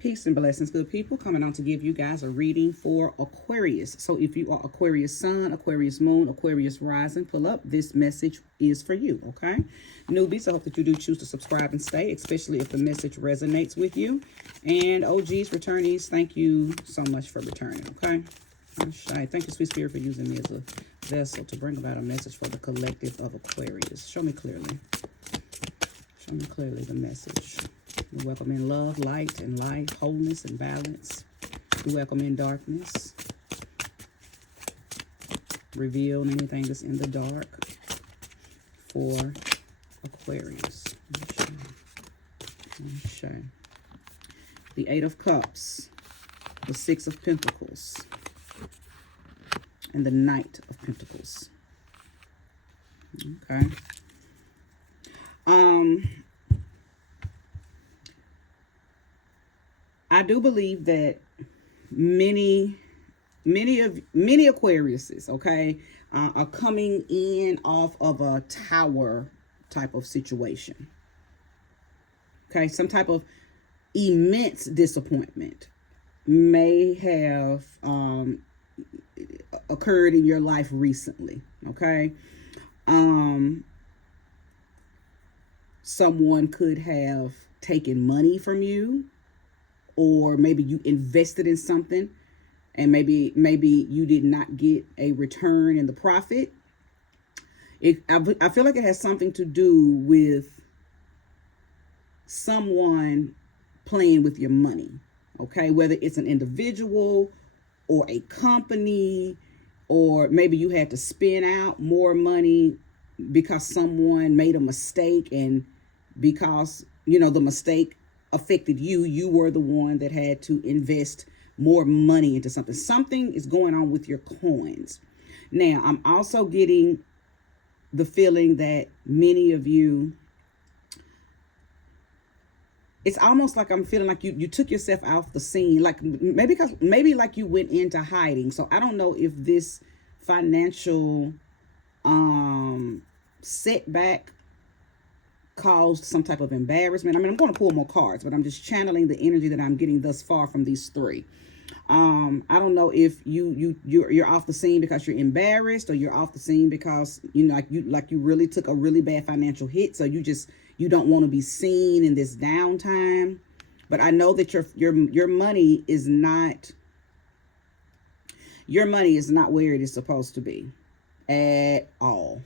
Peace and blessings, good people. Coming on to give you guys a reading for Aquarius. So if you are Aquarius Sun, Aquarius Moon, Aquarius Rising, pull up. This message is for you, okay? Newbies, I hope that you do choose to subscribe and stay, especially if the message resonates with you. And OGs, returnees, thank you so much for returning, okay? Thank you, Sweet Spirit, for using me as a vessel to bring about a message for the collective of Aquarius. Show me clearly. Show me clearly the message. We welcome in love, light, and light, wholeness, and balance. We welcome in darkness. Reveal anything that's in the dark for Aquarius. Okay. The Eight of Cups, the Six of Pentacles, and the Knight of Pentacles. Okay. I do believe that many Aquariuses, okay, are coming in off of a tower type of situation. Okay, some type of immense disappointment may have occurred in your life recently. Okay, someone could have taken money from you. Or maybe you invested in something and maybe you did not get a return in the profit. I feel like it has something to do with someone playing with your money, okay? Whether it's an individual or a company, or maybe you had to spend out more money because someone made a mistake, and because, the mistake affected you, you were the one that had to invest more money into something. Something is going on with your coins. Now, I'm also getting the feeling that many of you, it's almost like I'm feeling like you took yourself off the scene, like maybe like you went into hiding. So I don't know if this financial setback caused some type of embarrassment. I mean, I'm going to pull more cards, but I'm just channeling the energy that I'm getting thus far from these three. I don't know if you're off the scene because you're embarrassed, or you're off the scene because you really took a really bad financial hit, so you don't want to be seen in this downtime. But I know that your money is not where it is supposed to be at all.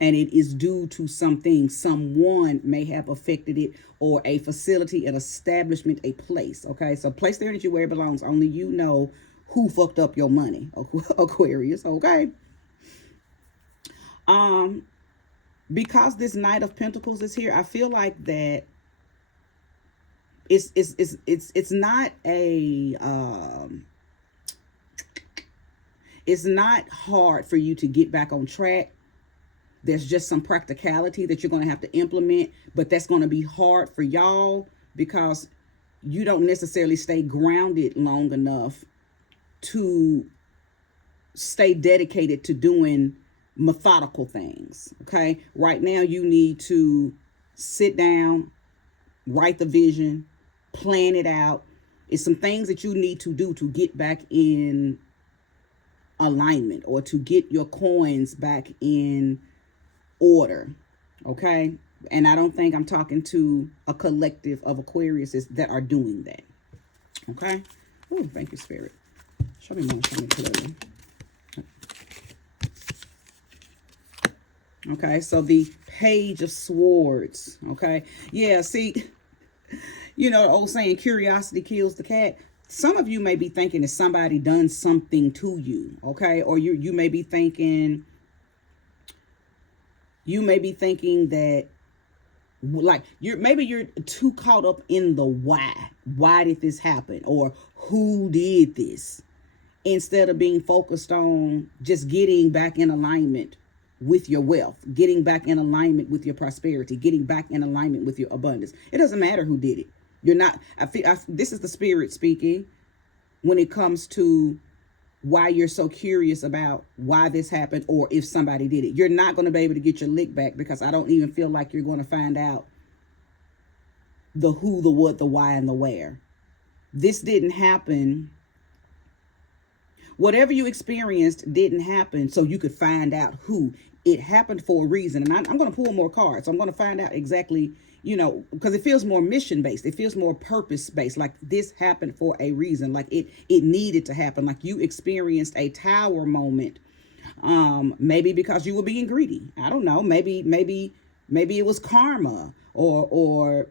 And it is due to something. Someone may have affected it, or a facility, an establishment, a place. Okay, so place the energy where it belongs. Only you know who fucked up your money, Aquarius. Okay. Because this Knight of Pentacles is here, I feel like that it's not a it's not hard for you to get back on track. There's just some practicality that you're going to have to implement, but that's going to be hard for y'all because you don't necessarily stay grounded long enough to stay dedicated to doing methodical things. Okay. Right now, you need to sit down, write the vision, plan it out. It's some things that you need to do to get back in alignment, or to get your coins back in order. Okay. And I don't think I'm talking to a collective of Aquariuses that are doing that. Okay. Ooh, thank you, Spirit. Show me more. Show me clearly. Okay. So the Page of Swords. Okay. Yeah. See, the old saying, curiosity kills the cat. Some of you may be thinking that somebody done something to you. Okay. Or you may be thinking, that, like, you're too caught up in the why. Why did this happen? Or who did this? Instead of being focused on just getting back in alignment with your wealth, getting back in alignment with your prosperity, getting back in alignment with your abundance. It doesn't matter who did it. You're not, this is the Spirit speaking when it comes to why you're so curious about why this happened, or if somebody did it. You're not going to be able to get your lick back, because I don't even feel like you're going to find out the who, the what, the why, and the where. this didn't happen. Whatever you experienced didn't happen so you could find out who. It happened for a reason. And I'm going to pull more cards. I'm going to find out exactly, because it feels more mission based. It feels more purpose based. Like this happened for a reason. Like it needed to happen. Like you experienced a tower moment. Maybe because you were being greedy. I don't know. Maybe it was karma, or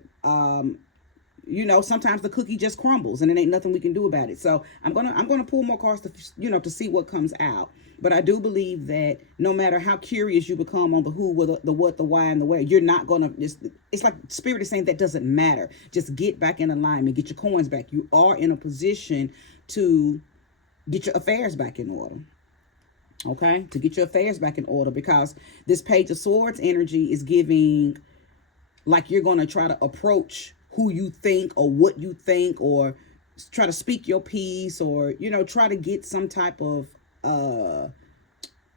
sometimes the cookie just crumbles and it ain't nothing we can do about it. So I'm gonna pull more cards to see what comes out. But I do believe that no matter how curious you become on the who, the what, the why, and the where, you're not gonna. It's like Spirit is saying that doesn't matter. Just get back in alignment, get your coins back. You are in a position to get your affairs back in order. Okay, to get your affairs back in order, because this Page of Swords energy is giving like you're gonna try to approach who you think or what you think, or try to speak your piece, or try to get some type of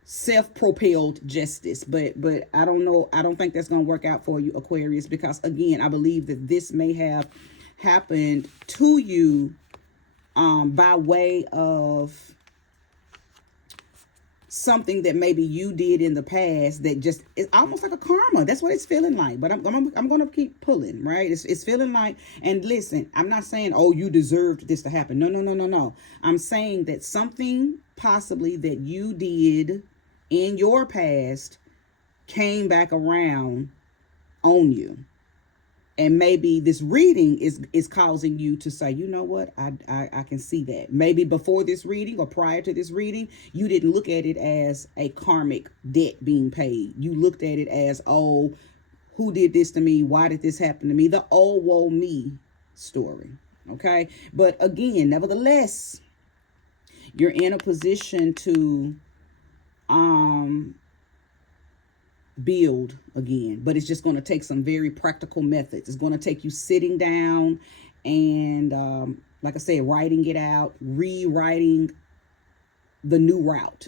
self-propelled justice. But I don't know, I don't think that's going to work out for you, Aquarius, because again, I believe that this may have happened to you by way of something that maybe you did in the past that just is almost like a karma. That's what it's feeling like. But I'm gonna keep pulling, right? It's feeling like, and listen, I'm not saying, oh, you deserved this to happen. No. I'm saying that something possibly that you did in your past came back around on you. And maybe this reading is causing you to say, you know what, I can see that. Maybe before this reading or prior to this reading, you didn't look at it as a karmic debt being paid. You looked at it as, oh, who did this to me? Why did this happen to me? The oh, woe me story. Okay. But again, nevertheless, you're in a position to build again, but it's just going to take some very practical methods. It's going to take you sitting down and like I said, writing it out, rewriting the new route,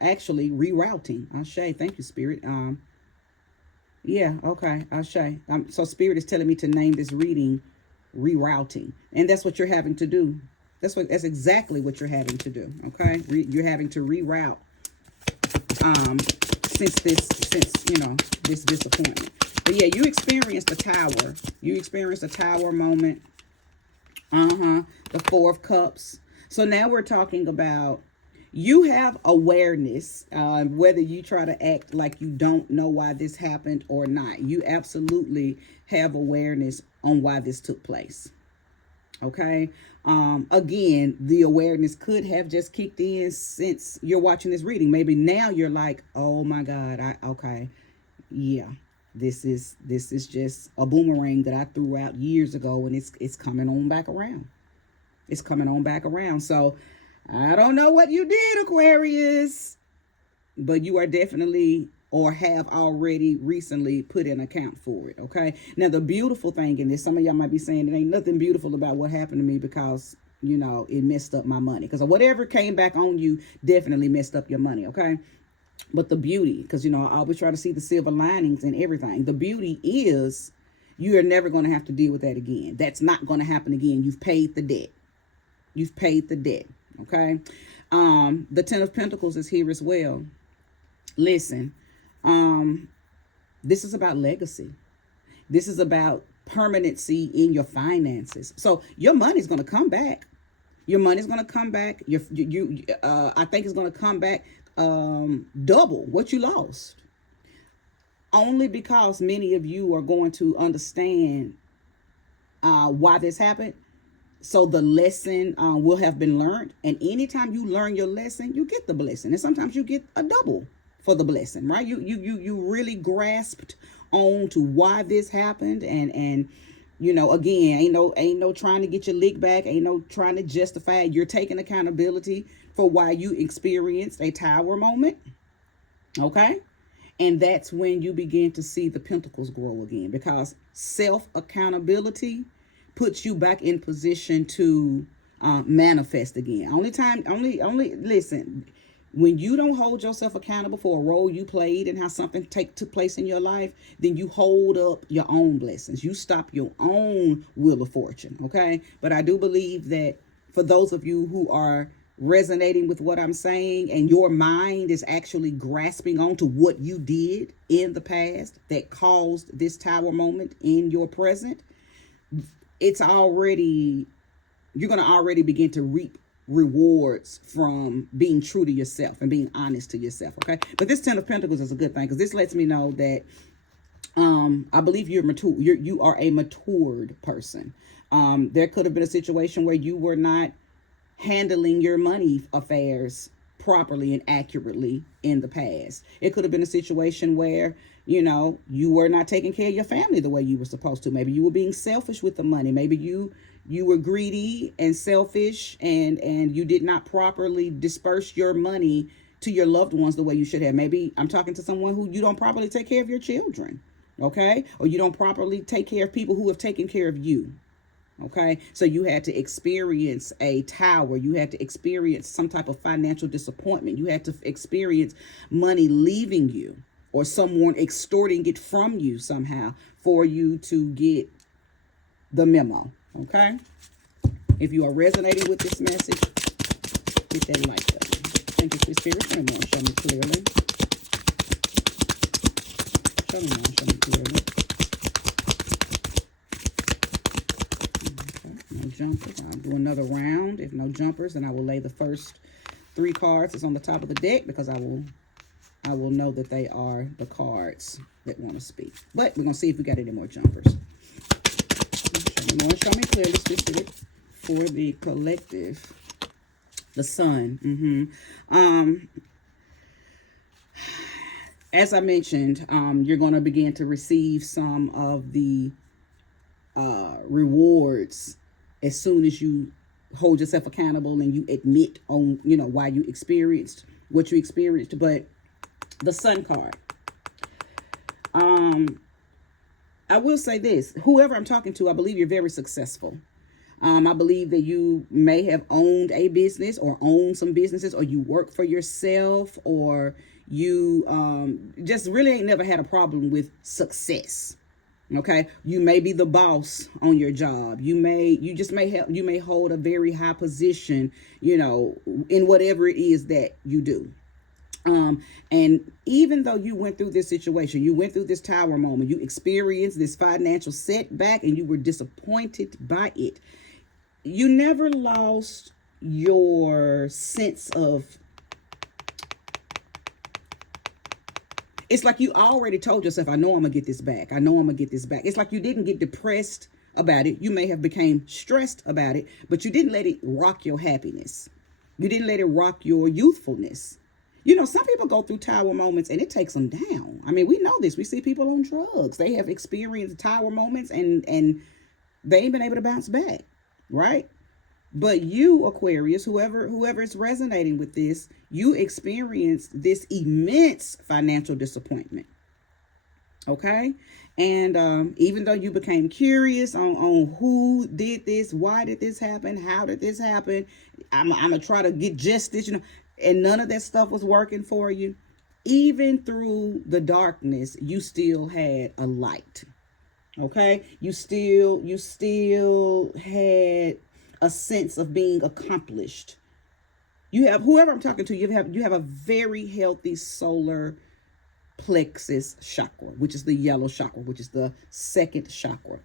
actually rerouting. Ashe, thank you, Spirit. Yeah, okay, Ashe. So Spirit is telling me to name this reading rerouting, and that's what you're having to do. That's exactly what you're having to do. Okay, you're having to reroute since this disappointment. But yeah, you experienced a tower. You experienced a tower moment. The Four of Cups. So now we're talking about you have awareness, whether you try to act like you don't know why this happened or not. You absolutely have awareness on why this took place. Okay. Again, the awareness could have just kicked in since you're watching this reading. Maybe now you're like, oh my God, okay. Yeah, this is just a boomerang that I threw out years ago, and it's coming on back around. It's coming on back around. So I don't know what you did, Aquarius, but you are definitely, or have already recently, put in account for it. Okay. Now, the beautiful thing in this, some of y'all might be saying it ain't nothing beautiful about what happened to me because, it messed up my money. Because whatever came back on you definitely messed up your money. Okay. But the beauty, because, I always try to see the silver linings in everything. The beauty is you are never going to have to deal with that again. That's not going to happen again. You've paid the debt. You've paid the debt. Okay. The Ten of Pentacles is here as well. Listen. This is about legacy. This is about permanency in your finances. So your money's going to come back. Your money's going to come back. I think it's going to come back double what you lost. Only because many of you are going to understand why this happened. So the lesson will have been learned. And anytime you learn your lesson, you get the blessing. And sometimes you get a double for the blessing, right? You really grasped on to why this happened, and again, ain't no trying to get your lick back, ain't no trying to justify it. You're taking accountability for why you experienced a tower moment. Okay. And that's when you begin to see the pentacles grow again, because self accountability puts you back in position to manifest again. Listen, When you don't hold yourself accountable for a role you played and how something took place in your life, then you hold up your own blessings. You stop your own wheel of fortune, okay? But I do believe that for those of you who are resonating with what I'm saying and your mind is actually grasping onto what you did in the past that caused this tower moment in your present, it's already, you're going to already begin to reap rewards from being true to yourself and being honest to yourself, okay? But this 10 of Pentacles is a good thing because this lets me know that I believe you're mature. You are a matured person. There could have been a situation where you were not handling your money affairs properly and accurately in the past. It could have been a situation where, you were not taking care of your family the way you were supposed to. Maybe you were being selfish with the money. Maybe you were greedy and selfish and you did not properly disperse your money to your loved ones the way you should have. Maybe I'm talking to someone who you don't properly take care of your children, okay? Or you don't properly take care of people who have taken care of you. Okay, so you had to experience a tower. You had to experience some type of financial disappointment. You had to experience money leaving you or someone extorting it from you somehow for you to get the memo. Okay, if you are resonating with this message, hit that like button. Thank you for spirit. Show me more. Show me clearly. Show me more. Show me clearly. No jumpers. I'll do another round. If no jumpers, then I will lay the first 3 cards that's on the top of the deck because I will know that they are the cards that want to speak. But we're gonna see if we got any more jumpers. Show me more. Show me clearly. Specific for the collective. The sun. As I mentioned, you're gonna begin to receive some of the rewards as soon as you hold yourself accountable and you admit on, why you experienced what you experienced. But the sun card, I will say this, whoever I'm talking to, I believe you're very successful. I believe that you may have owned a business or own some businesses, or you work for yourself, or you just really ain't never had a problem with success. Okay, you may be the boss on your job. You may hold a very high position, in whatever it is that you do. And even though you went through this situation, you went through this tower moment, you experienced this financial setback and you were disappointed by it, you never lost your sense of, it's like you already told yourself, I know I'm gonna get this back. I know I'm gonna get this back. It's like you didn't get depressed about it. You may have become stressed about it, but you didn't let it rock your happiness. You didn't let it rock your youthfulness. Some people go through tower moments and it takes them down. I mean, we know this. We see people on drugs. They have experienced tower moments and they ain't been able to bounce back, right? But you, Aquarius, whoever is resonating with this, you experienced this immense financial disappointment. Okay? And even though you became curious on who did this, why did this happen, how did this happen, I'm going to try to get justice, and none of that stuff was working for you. Even through the darkness, you still had a light. Okay? You still had a sense of being accomplished. You have, whoever I'm talking to, you have a very healthy solar plexus chakra, which is the yellow chakra, which is the second chakra.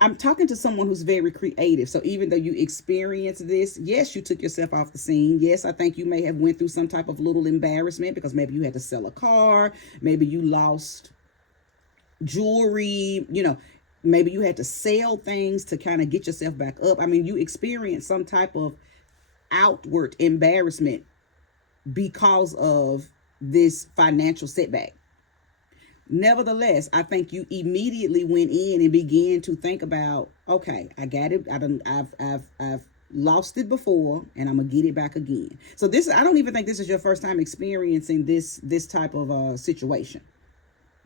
I'm talking to someone who's very creative. So even though you experienced this, yes, you took yourself off the scene. Yes, I think you may have went through some type of little embarrassment because maybe you had to sell a car. Maybe you lost jewelry, maybe you had to sell things to kind of get yourself back up. I mean, you experienced some type of outward embarrassment because of this financial setback. Nevertheless, I think you immediately went in and began to think about, okay, I got it. I've lost it before and I'm gonna get it back again. So I don't even think this is your first time experiencing this type of situation.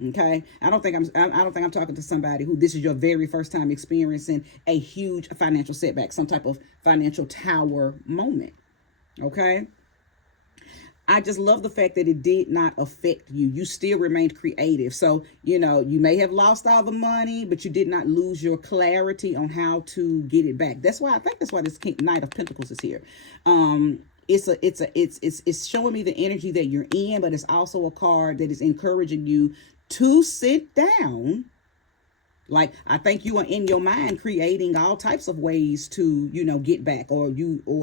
Okay, I don't think I'm talking to somebody who this is your very first time experiencing a huge financial setback, some type of financial tower moment. Okay, I just love the fact that it did not affect you. You still remained creative. So, you know, you may have lost all the money, but you did not lose your clarity on how to get it back. That's why I think that's why this Knight of Pentacles is here. It's showing me the energy that you're in, but it's also a card that is encouraging you to sit down. Like, I think you are in your mind creating all types of ways to, you know, get back, or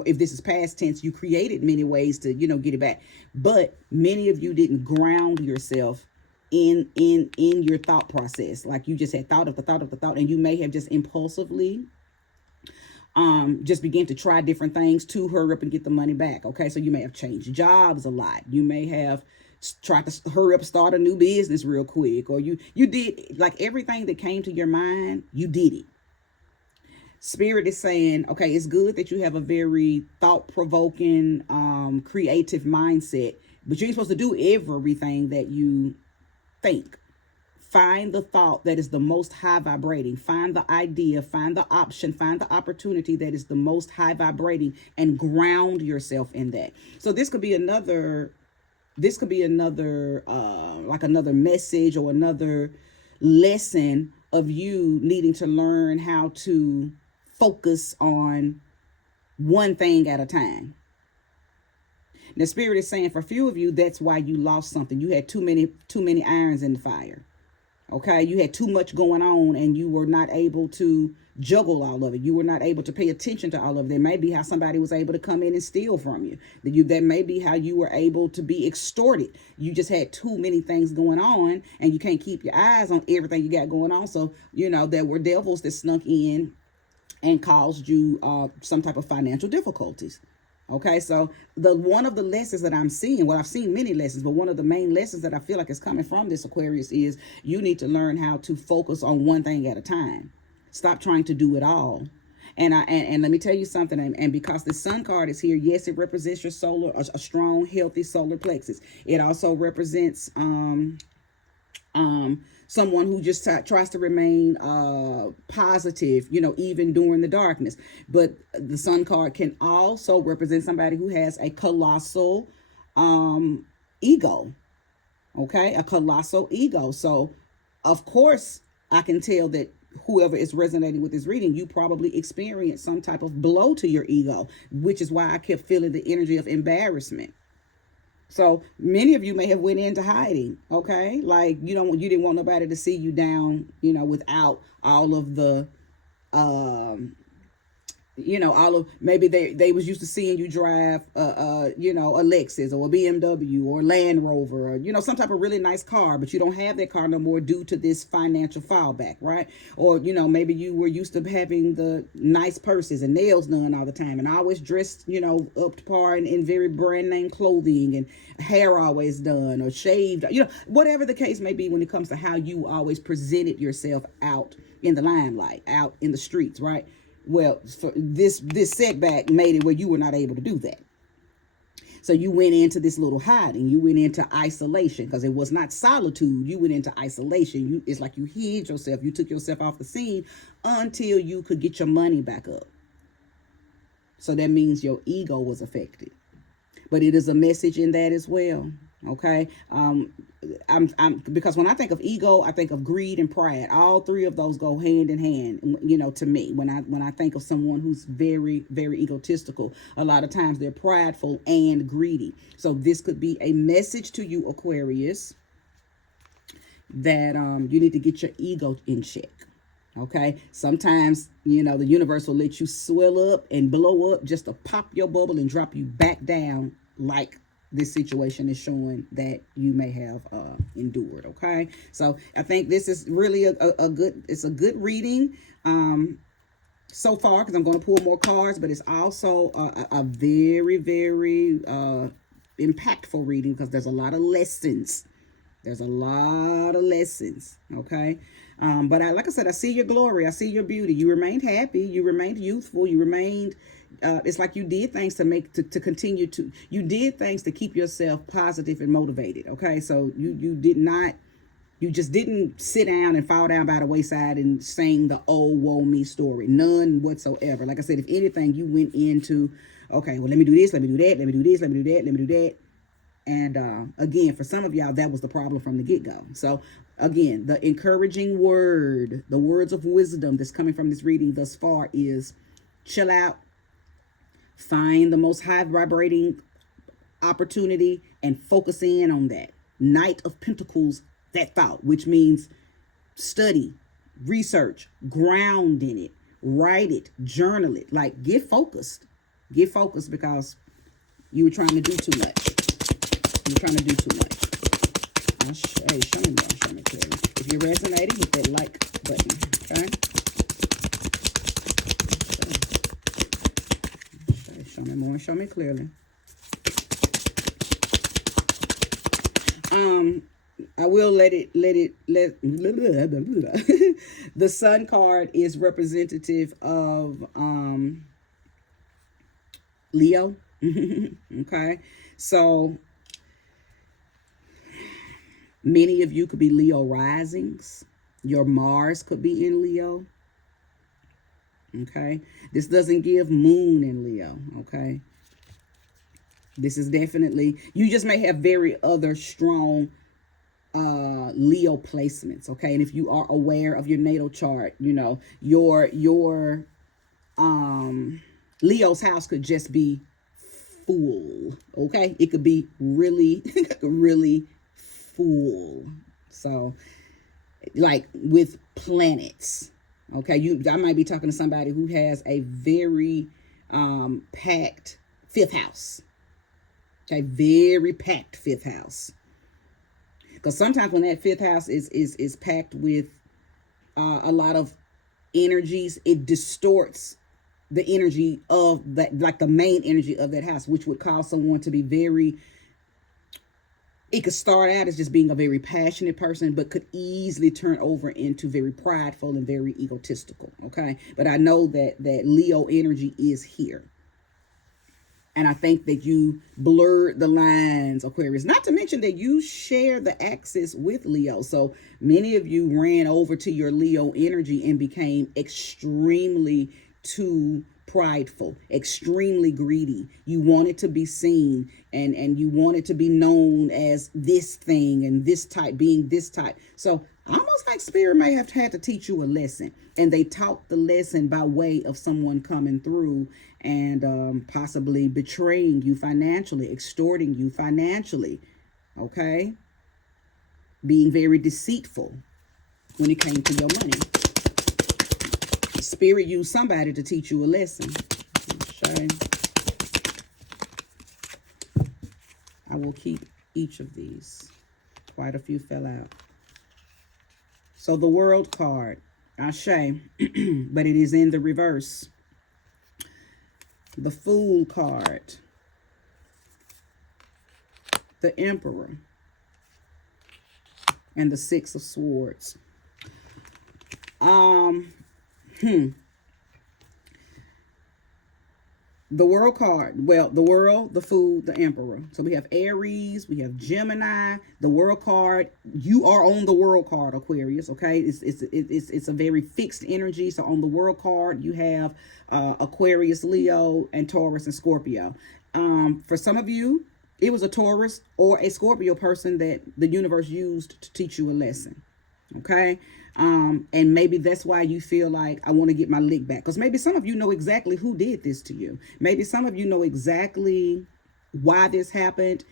if this is past tense, you created many ways to, you know, get it back. But many of you didn't ground yourself in your thought process. Like, you just had thought of the thought of the thought, and you may have just impulsively just begin to try different things to hurry up and get the money back. Okay, so you may have changed jobs a lot. You may have tried to hurry up, start a new business real quick, or you did, like, everything that came to your mind, you did it. Spirit is saying, okay, it's good that you have a very thought-provoking, creative mindset, but you ain't supposed to do everything that you think. Find the thought that is the most high vibrating. Find the idea, find the option, find the opportunity that is the most high vibrating, and ground yourself in that. So this could be another like another message or another lesson of you needing to learn how to focus on one thing at a time. The Spirit is saying, for a few of you, that's why you lost something. You had too many irons in the fire. Okay, you had too much going on, and you were not able to juggle all of it. You were not able to pay attention to all of it. That may be how somebody was able to come in and steal from you. That may be how you were able to be extorted. You just had too many things going on, and you can't keep your eyes on everything you got going on. So, you know, there were devils that snuck in and caused you some type of financial difficulties. Okay, so one of the lessons that I'm seeing, well, I've seen many lessons, but one of the main lessons that I feel like is coming from this, Aquarius, is you need to learn how to focus on one thing at a time. Stop trying to do it all. And let me tell you something, and because the Sun card is here, yes, it represents your solar, a strong, healthy solar plexus. It also represents someone who just tries to remain positive, you know, even during the darkness. But the Sun card can also represent somebody who has a colossal ego. Okay, a colossal ego. So, of course, I can tell that whoever is resonating with this reading, you probably experienced some type of blow to your ego, which is why I kept feeling the energy of embarrassment. So many of you may have went into hiding, okay? Like, you didn't want nobody to see you down, you know, without all of the, maybe they was used to seeing you drive, a Lexus or a BMW or Land Rover, or, you know, some type of really nice car, but you don't have that car no more due to this financial fallback, right? Or, you know, maybe you were used to having the nice purses and nails done all the time, and always dressed, you know, up to par in very brand name clothing, and hair always done or shaved, you know, whatever the case may be when it comes to how you always presented yourself out in the limelight, out in the streets, right? Well, for this setback made it where you were not able to do that. So you went into this little hiding. You went into isolation, because it was not solitude. You went into isolation. It's like you hid yourself. You took yourself off the scene until you could get your money back up. So that means your ego was affected. But it is a message in that as well. Okay, because when I think of ego, I think of greed and pride. All three of those go hand in hand. You know, to me, when I think of someone who's very, very egotistical, a lot of times they're prideful and greedy. So this could be a message to you, Aquarius, that you need to get your ego in check. Okay, sometimes, you know, the universe will let you swell up and blow up just to pop your bubble and drop you back down, like this situation is showing that you may have endured. Okay, so I think this is really a good reading so far, because I'm going to pull more cards, but it's also a very, very impactful reading, because there's a lot of lessons. There's a lot of lessons. Okay, but like I said, I see your glory. I see your beauty. You remained happy. You remained youthful. You remained it's like you did things to continue to, you did things to keep yourself positive and motivated. Okay, so you just didn't sit down and fall down by the wayside and sing the old woe me story. None whatsoever. Like I said, if anything, you went into, okay, well, let me do this, let me do that, let me do this, let me do that, let me do that. And again, for some of y'all, that was the problem from the get-go. So again, the encouraging word, the words of wisdom that's coming from this reading thus far is chill out, find the most high vibrating opportunity and focus in on that. Knight of Pentacles, that thought, which means study, research, ground in it, write it, journal it. Like, get focused. Get focused, because you were trying to do too much. You were trying to do too much. Hey, show me more. Show me clearly. If you're resonating, hit that like button. Okay? Show me more. Show me clearly. I will let the Sun card is representative of Leo. Okay, so many of you could be Leo risings. Your Mars could be in Leo. Okay, this doesn't give Moon in Leo. Okay, this is definitely, you just may have very other strong Leo placements. Okay, and if you are aware of your natal chart, you know, your Leo's house could just be full. Okay, it could be really really full. So like with planets. Okay, I might be talking to somebody who has a very packed fifth house. Okay, very packed fifth house. Because sometimes when that fifth house is packed with a lot of energies, it distorts the energy of that, like the main energy of that house, which would cause someone to be very, it could start out as just being a very passionate person, but could easily turn over into very prideful and very egotistical. Okay, but I know that Leo energy is here. And I think that you blurred the lines, Aquarius. Not to mention that you share the axis with Leo. So many of you ran over to your Leo energy and became extremely too prideful, extremely greedy. You wanted to be seen, and you wanted to be known as this thing and this type, being this type. So almost like Spirit may have had to teach you a lesson, and they taught the lesson by way of someone coming through and possibly betraying you financially, extorting you financially. Okay, being very deceitful when it came to your money. Spirit used somebody to teach you a lesson. Okay. I will keep each of these. Quite a few fell out. So the World card, Ashe, but it is in the reverse. The Fool card, the Emperor, and the Six of Swords. The World card, well, the World, the Fool, the Emperor. So we have Aries, we have Gemini. The World card, you are on the World card, Aquarius. Okay, it's a very fixed energy. So on the World card, you have Aquarius, Leo, and Taurus and Scorpio. For some of you, it was a Taurus or a Scorpio person that the universe used to teach you a lesson. Okay. And maybe that's why you feel like, I want to get my lick back. Because maybe some of you know exactly who did this to you. Maybe some of you know exactly why this happened,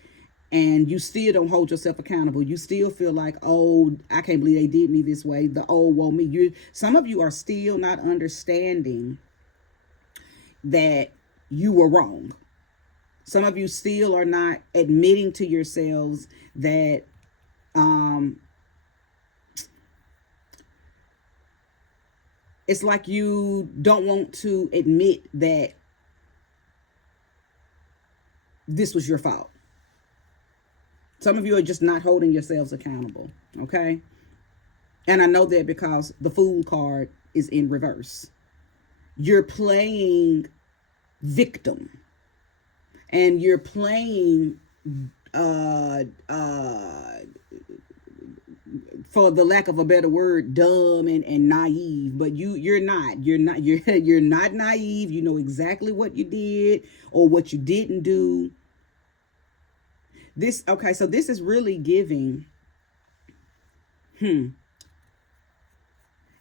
and you still don't hold yourself accountable. You still feel like, oh, I can't believe they did me this way. The oh, woe me. Some of you are still not understanding that you were wrong. Some of you still are not admitting to yourselves that it's like you don't want to admit that this was your fault. Some of you are just not holding yourselves accountable, okay? And I know that because the Fool card is in reverse. You're playing victim. And you're playing for the lack of a better word, dumb and naive, but you're not naive. You know exactly what you did or what you didn't do. This, okay, so this is really giving,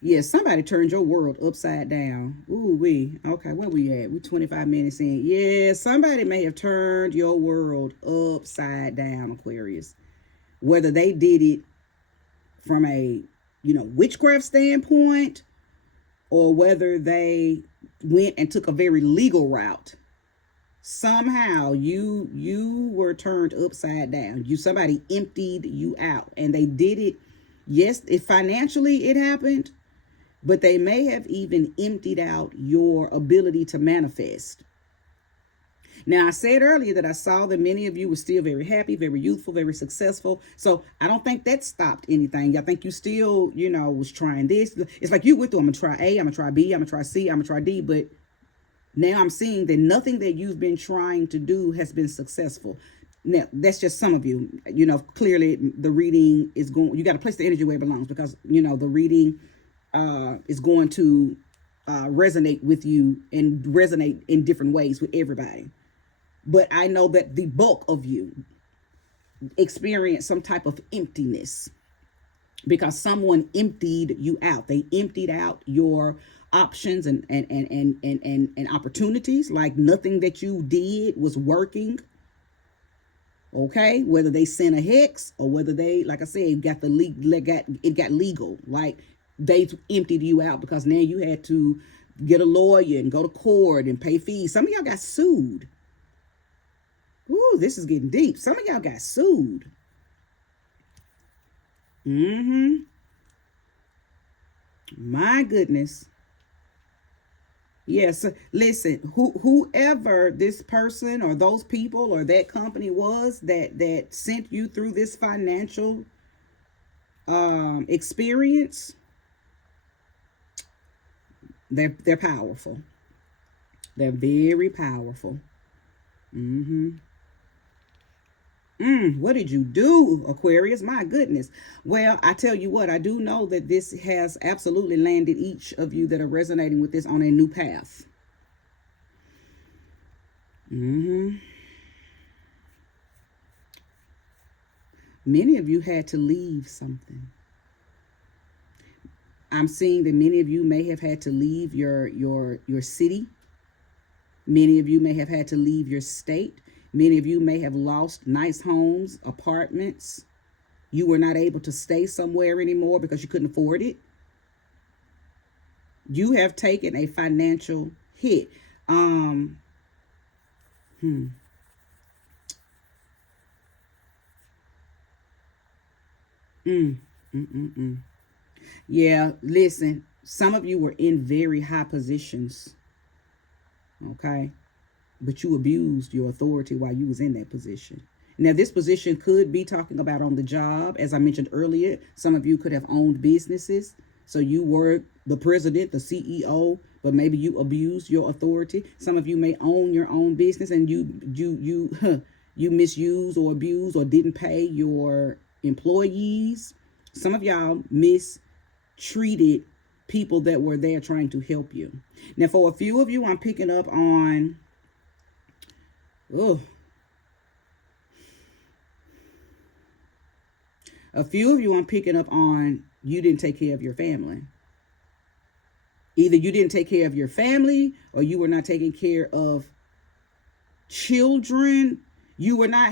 yeah, somebody turned your world upside down. Ooh, okay, where we at? We 25 minutes in. Yeah, somebody may have turned your world upside down, Aquarius. Whether they did it from a, witchcraft standpoint, or whether they went and took a very legal route. Somehow you were turned upside down. Somebody emptied you out, and they did it. Yes, financially it happened, but they may have even emptied out your ability to manifest. Now, I said earlier that I saw that many of you were still very happy, very youthful, very successful. So I don't think that stopped anything. I think you still, was trying this. It's like you went through, I'm going to try A, I'm going to try B, I'm going to try C, I'm going to try D. But now I'm seeing that nothing that you've been trying to do has been successful. Now, that's just some of you. Clearly the reading is going, you got to place the energy where it belongs, because, the reading is going to resonate with you and resonate in different ways with everybody. But I know that the bulk of you experience some type of emptiness because someone emptied you out. They emptied out your options and opportunities. Like nothing that you did was working. Okay, whether they sent a hex or whether they, like I said, got legal. Like they emptied you out because now you had to get a lawyer and go to court and pay fees. Some of y'all got sued. Ooh, this is getting deep. Some of y'all got sued. My goodness. Yes, listen, whoever this person or those people or that company was that sent you through this financial experience, they're powerful. They're very powerful. What did you do, Aquarius? My goodness. Well, I tell you what, I do know that this has absolutely landed each of you that are resonating with this on a new path. Many of you had to leave something. I'm seeing that many of you may have had to leave your city. Many of you may have had to leave your state. Many of you may have lost nice homes, apartments. You were not able to stay somewhere anymore because you couldn't afford it. You have taken a financial hit. Yeah, listen, some of you were in very high positions. Okay. But you abused your authority while you was in that position. Now, this position could be talking about on the job. As I mentioned earlier, some of you could have owned businesses. So you were the president, the CEO, but maybe you abused your authority. Some of you may own your own business and you misused or abused or didn't pay your employees. Some of y'all mistreated people that were there trying to help you. Now, for a few of you, I'm picking up on a few of you I'm picking up on you didn't take care of your family. Either you didn't take care of your family or you were not taking care of children. You were not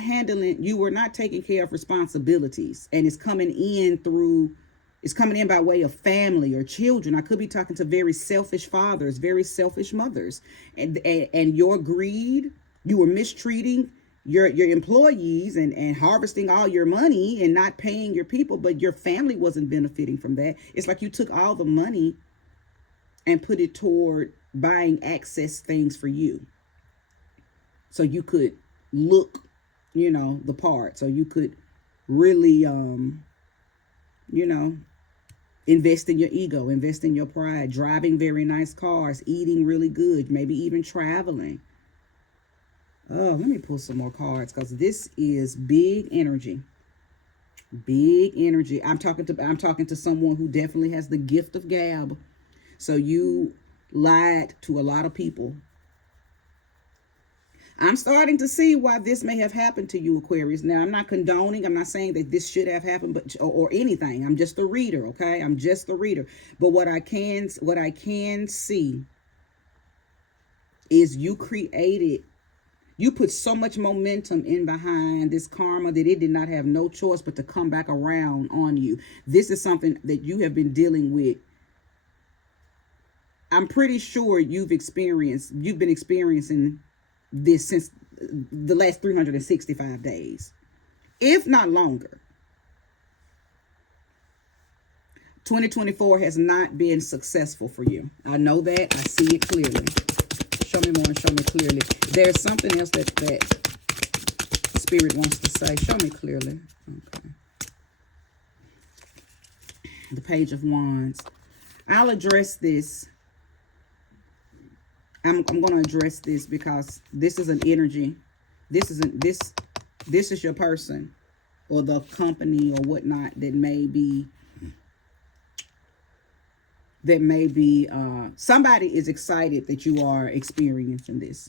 taking care of responsibilities. And it's coming in by way of family or children. I could be talking to very selfish fathers, very selfish mothers. And your greed, you were mistreating your employees and harvesting all your money and not paying your people, but your family wasn't benefiting from that. It's like you took all the money and put it toward buying access things for you. So you could look, the part. So you could really, invest in your ego, invest in your pride, driving very nice cars, eating really good, maybe even traveling. Oh, let me pull some more cards because this is big energy. Big energy. I'm talking to someone who definitely has the gift of gab. So you lied to a lot of people. I'm starting to see why this may have happened to you, Aquarius. Now, I'm not condoning. I'm not saying that this should have happened, but or anything. I'm just a reader, okay? I'm just a reader. But what I can see is you put so much momentum in behind this karma that it did not have no choice but to come back around on you. This is something that you have been dealing with. I'm pretty sure you've been experiencing this since the last 365 days, if not longer. 2024 has not been successful for you. I know that. I see it clearly. Show me more and show me clearly. There's something else that Spirit wants to say. Show me clearly. Okay. The Page of Wands. I'll address this. I'm going to address this because this is an energy. This is your person or the company or whatnot that may be somebody is excited that you are experiencing this.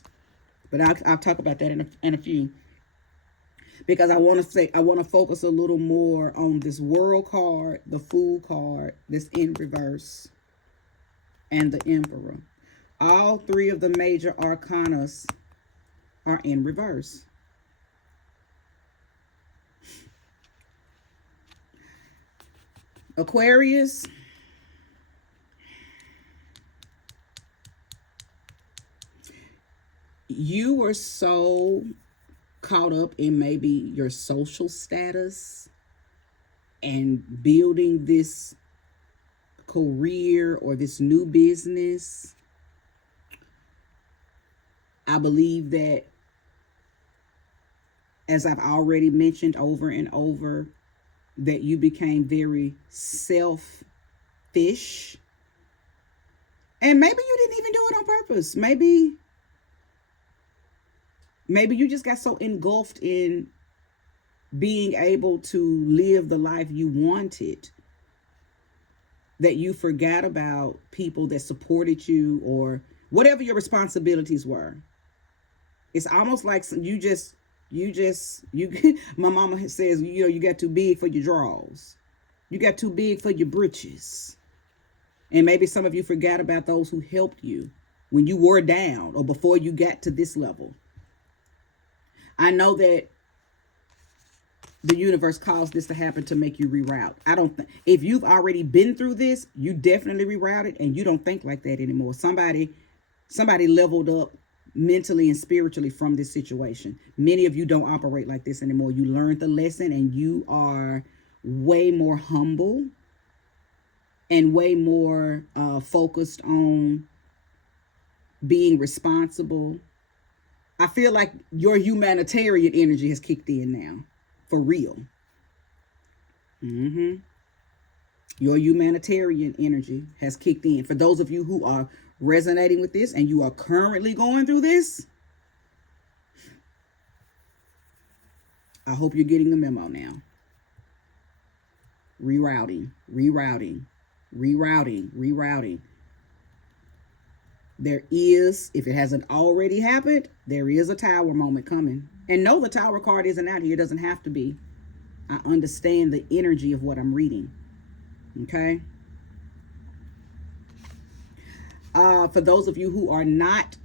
But I'll talk about that in a few, because I want to focus a little more on this World card, the Fool card that's in reverse, and the Emperor. All three of the major arcanas are in reverse. Aquarius, you were so caught up in maybe your social status and building this career or this new business. I believe that, as I've already mentioned over and over, that you became very selfish. And maybe you didn't even do it on purpose. Maybe you just got so engulfed in being able to live the life you wanted that you forgot about people that supported you or whatever your responsibilities were. It's almost like my mama says, you got too big for your drawers. You got too big for your britches. And maybe some of you forgot about those who helped you when you were down or before you got to this level. I know that the universe caused this to happen to make you reroute. If you've already been through this, you definitely rerouted and you don't think like that anymore. Somebody leveled up mentally and spiritually from this situation. Many of you don't operate like this anymore. You learned the lesson and you are way more humble and way more focused on being responsible. I feel like your humanitarian energy has kicked in now, for real. Your humanitarian energy has kicked in. For those of you who are resonating with this and you are currently going through this, I hope you're getting the memo now. Rerouting. There is, if it hasn't already happened, there is a Tower moment coming. And no, the Tower card isn't out here. It doesn't have to be. I understand the energy of what I'm reading. Okay? For those of you who are not,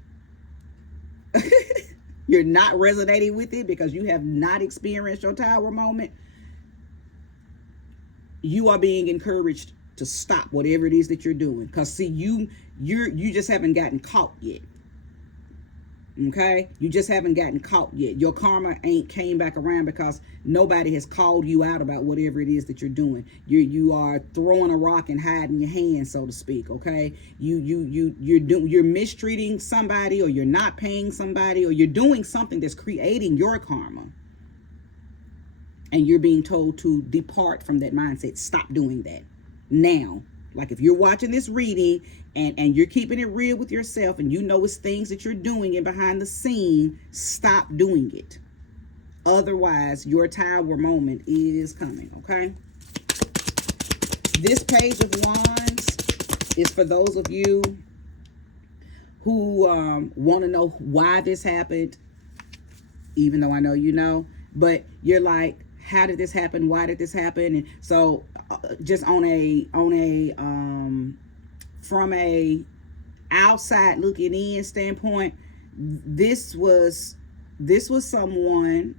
you're not resonating with it because you have not experienced your Tower moment, you are being encouraged to stop whatever it is that you're doing. Because see, you just haven't gotten caught yet. Okay? You just haven't gotten caught yet. Your karma ain't came back around because nobody has called you out about whatever it is that you're doing. You are throwing a rock and hiding your hand, so to speak. Okay? You're mistreating somebody, or you're not paying somebody, or you're doing something that's creating your karma. And you're being told to depart from that mindset. Stop doing that now. Like if you're watching this reading and you're keeping it real with yourself and you know it's things that you're doing and behind the scene, stop doing it. Otherwise, your Tower moment is coming, okay? This Page of Wands is for those of you who want to know why this happened. even though I know you know. But you're like, how did this happen? Why did this happen? And so, just on a from a outside looking in standpoint, this was someone,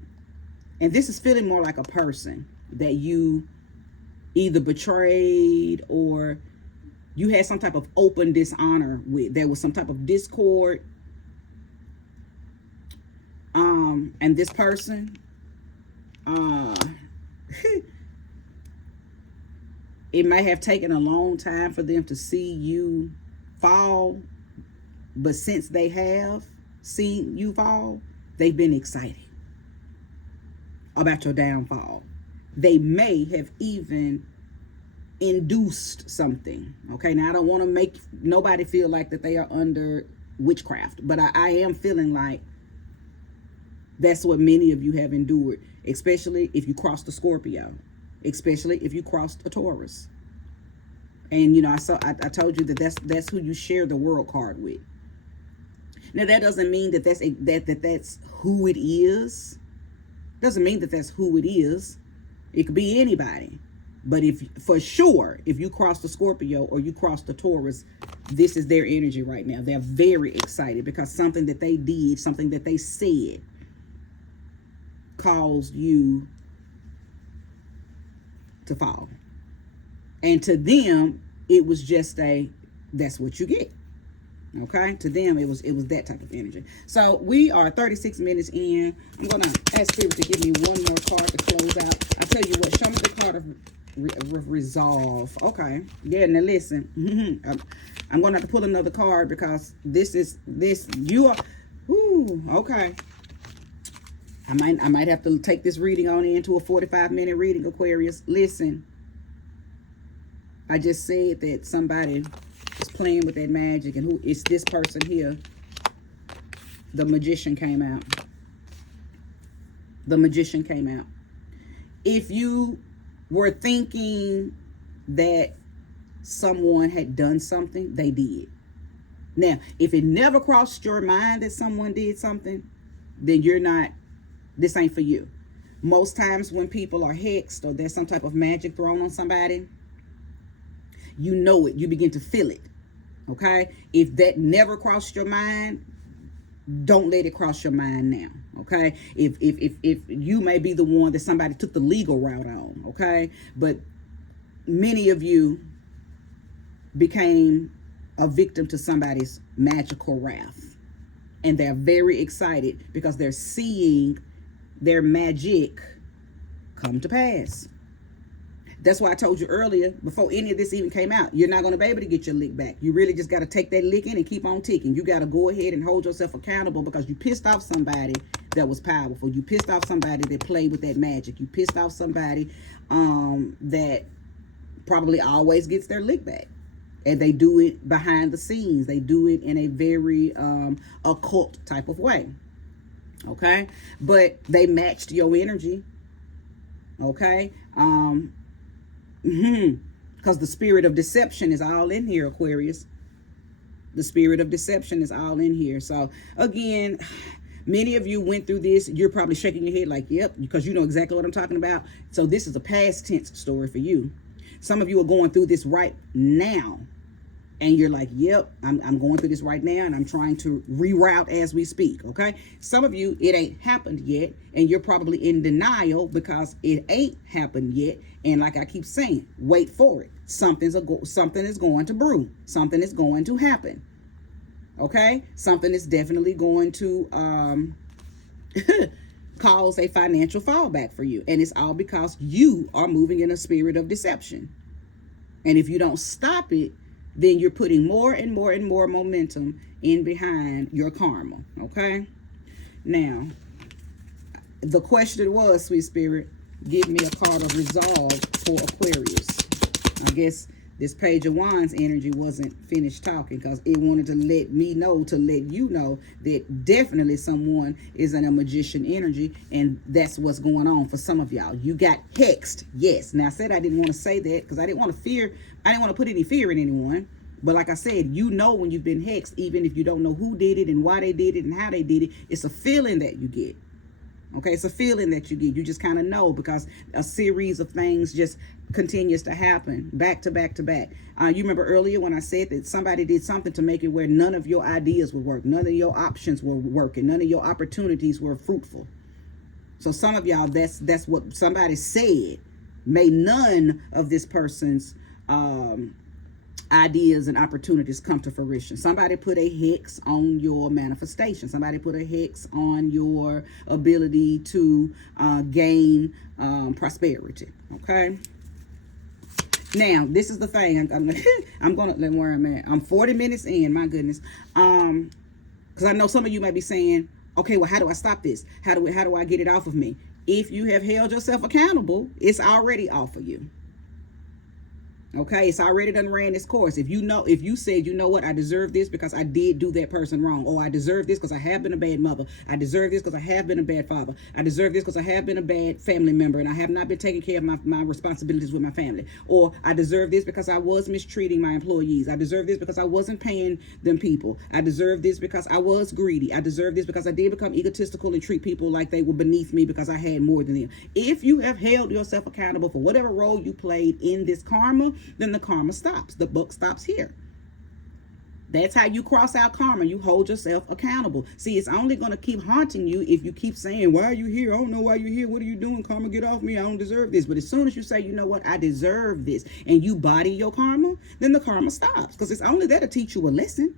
and this is feeling more like a person that you either betrayed or you had some type of open dishonor with. There was some type of discord. And this person, it may have taken a long time for them to see you fall, but since they have seen you fall, they've been excited about your downfall. They may have even induced something. Okay, now I don't want to make nobody feel like that they are under witchcraft, but I am feeling like that's what many of you have endured, especially if you crossed the Scorpio, especially if you crossed a Taurus. And you know, I told you that that's who you share the world card with. Now that doesn't mean that that's who it is. Doesn't mean that that's who it is. It could be anybody. But if for sure, if you cross the Scorpio or you cross the Taurus, this is their energy right now. They're very excited because something that they did, something that they said, caused you to fall. And to them, it was just that's what you get. Okay, to them it was that type of energy. So we are 36 minutes in. I'm gonna ask Spirit to give me one more card to close out. I tell you what, show me the card of resolve. Okay, yeah. Now listen, I'm gonna have to pull another card because this you are. Ooh, okay. I might have to take this reading on into a 45-minute reading, Aquarius. Listen, I just said that somebody is playing with that magic, and who is this person here? The Magician came out. The Magician came out. If you were thinking that someone had done something, they did. Now, if it never crossed your mind that someone did something, then you're not, this ain't for you. Most times when people are hexed or there's some type of magic thrown on somebody, you know it. You begin to feel it. Okay? If that never crossed your mind, don't let it cross your mind now. Okay? If you may be the one that somebody took the legal route on. Okay? But many of you became a victim to somebody's magical wrath. And they're very excited because they're seeing their magic come to pass. That's why I told you earlier, before any of this even came out, you're not going to be able to get your lick back. You really just got to take that licking and keep on ticking. You got to go ahead and hold yourself accountable because you pissed off somebody that was powerful. You pissed off somebody that played with that magic. You pissed off somebody that probably always gets their lick back. And they do it behind the scenes. They do it in a very occult type of way. Okay? But they matched your energy. Okay? Because the spirit of deception is all in here, Aquarius. The spirit of deception is all in here. So, again, many of you went through this. You're probably shaking your head like, yep, because you know exactly what I'm talking about. So this is a past tense story for you. Some of you are going through this right now. And you're like, yep, I'm going through this right now, and I'm trying to reroute as we speak, okay? Some of you, it ain't happened yet, and you're probably in denial because it ain't happened yet. And like I keep saying, wait for it. Something is going to brew. Something is going to happen, okay? Something is definitely going to cause a financial fallback for you. And it's all because you are moving in a spirit of deception. And if you don't stop it, then you're putting more and more and more momentum in behind your karma, okay? Now, the question was, sweet spirit, give me a card of resolve for Aquarius. I guess this Page of Wands energy wasn't finished talking because it wanted to let me know, to let you know that definitely someone is in a magician energy, and that's what's going on for some of y'all. You got hexed, yes. Now, I said I didn't want to say that because I didn't want to put any fear in anyone. But like I said, you know when you've been hexed, even if you don't know who did it and why they did it and how they did it, it's a feeling that you get. Okay, it's a feeling that you get. You just kind of know because a series of things just continues to happen back to back to back. You remember earlier when I said that somebody did something to make it where none of your ideas would work, none of your options were working, none of your opportunities were fruitful. So some of y'all, that's what somebody said made none of this person's ideas and opportunities come to fruition. Somebody put a hex on your manifestation. Somebody put a hex on your ability to gain prosperity. Okay. Now, this is the thing. I'm gonna let where I'm at. I'm 40 minutes in. My goodness. Because I know some of you might be saying, okay, well, how do I stop this? How do I get it off of me? If you have held yourself accountable, it's already off of you. Okay, it's already done ran its course. If you said, you know what, I deserve this because I did do that person wrong. Or I deserve this because I have been a bad mother. I deserve this because I have been a bad father. I deserve this because I have been a bad family member and I have not been taking care of my responsibilities with my family. Or I deserve this because I was mistreating my employees. I deserve this because I wasn't paying them people. I deserve this because I was greedy. I deserve this because I did become egotistical and treat people like they were beneath me because I had more than them. If you have held yourself accountable for whatever role you played in this karma, then the karma stops. The book stops here. That's how you cross out karma. You hold yourself accountable. See, it's only going to keep haunting you if you keep saying, why are you here? I don't know why you're here. What are you doing? Karma, get off me. I don't deserve this. But as soon as you say, you know what, I deserve this, and you body your karma, then the karma stops. Because it's only there to teach you a lesson.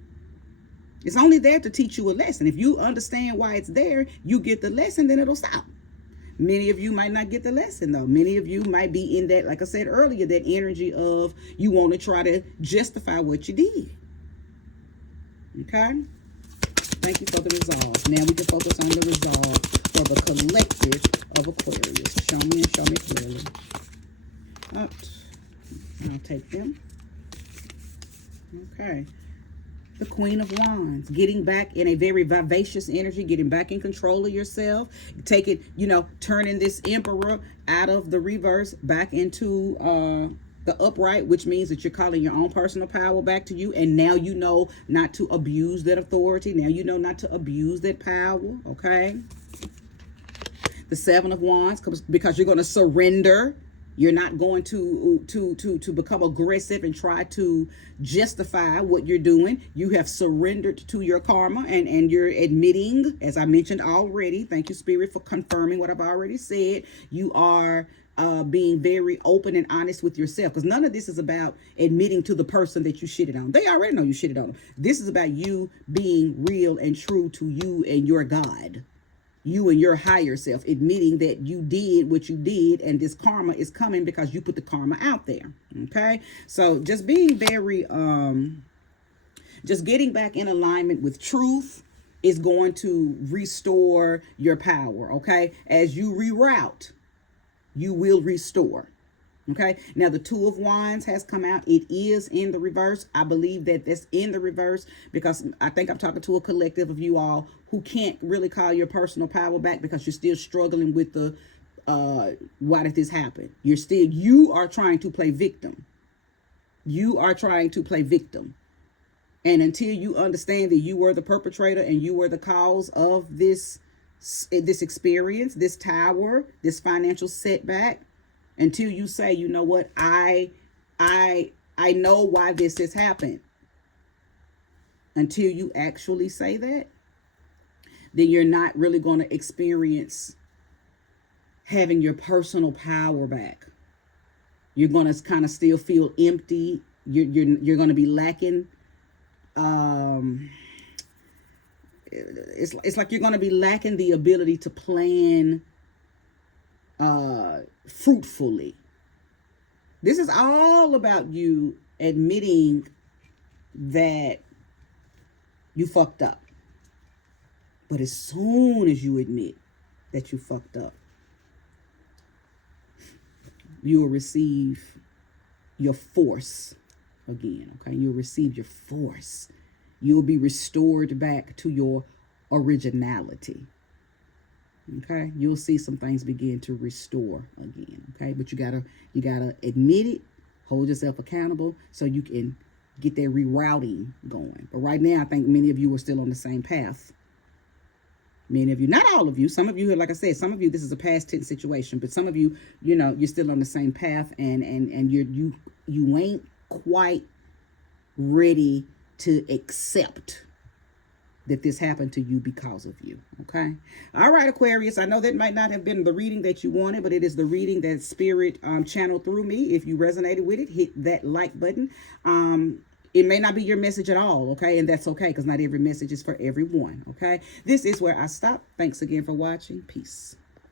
It's only there to teach you a lesson. If you understand why it's there, you get the lesson, then it'll stop. Many of you might not get the lesson, though. Many of you might be in that, like I said earlier, that energy of you want to try to justify what you did. Okay? Thank you for the resolve. Now we can focus on the resolve for the collective of Aquarius. Show me and show me clearly. I'll take them. Okay. The Queen of Wands, getting back in a very vivacious energy, getting back in control of yourself, turning this Emperor out of the reverse back into the upright, which means that you're calling your own personal power back to you. And now you know not to abuse that authority. Now you know not to abuse that power. Okay. The Seven of Wands comes because you're going to surrender. You're not going to become aggressive and try to justify what you're doing. You have surrendered to your karma and you're admitting, as I mentioned already, thank you, Spirit, for confirming what I've already said. You are being very open and honest with yourself, because none of this is about admitting to the person that you shitted on. They already know you shitted on them. This is about you being real and true to you and your God. You and your higher self admitting that you did what you did, and this karma is coming because you put the karma out there. Okay, so just being very just getting back in alignment with truth is going to restore your power. Okay, as you reroute, you will restore. Okay, now the Two of Wands has come out. It is in the reverse. I believe that that's in the reverse because I think I'm talking to a collective of you all who can't really call your personal power back because you're still struggling with the why did this happen? You are trying to play victim. You are trying to play victim. And until you understand that you were the perpetrator and you were the cause of this experience, this tower, this financial setback, until you say, you know what, I know why this has happened. Until you actually say that, then you're not really going to experience having your personal power back. You're going to kind of still feel empty. You're going to be lacking. It's like you're going to be lacking the ability to plan fruitfully. This is all about you admitting that you fucked up. But as soon as you admit that you fucked up, you will receive your force again. Okay, you'll receive your force. You'll be restored back to your originality. Okay, you'll see some things begin to restore again. Okay, but you gotta admit it, hold yourself accountable, so you can get that rerouting going. But right now, I think many of you are still on the same path. Many of you, not all of you, some of you, like I said, some of you, this is a past tense situation, but some of you, you know, you're still on the same path, and you ain't quite ready to accept that this happened to you because of you. Okay. All right, Aquarius. I know that might not have been the reading that you wanted, but it is the reading that Spirit channeled through me. If you resonated with it, hit that like button. It may not be your message at all, okay? And that's okay, because not every message is for everyone, okay? This is where I stop. Thanks again for watching. Peace.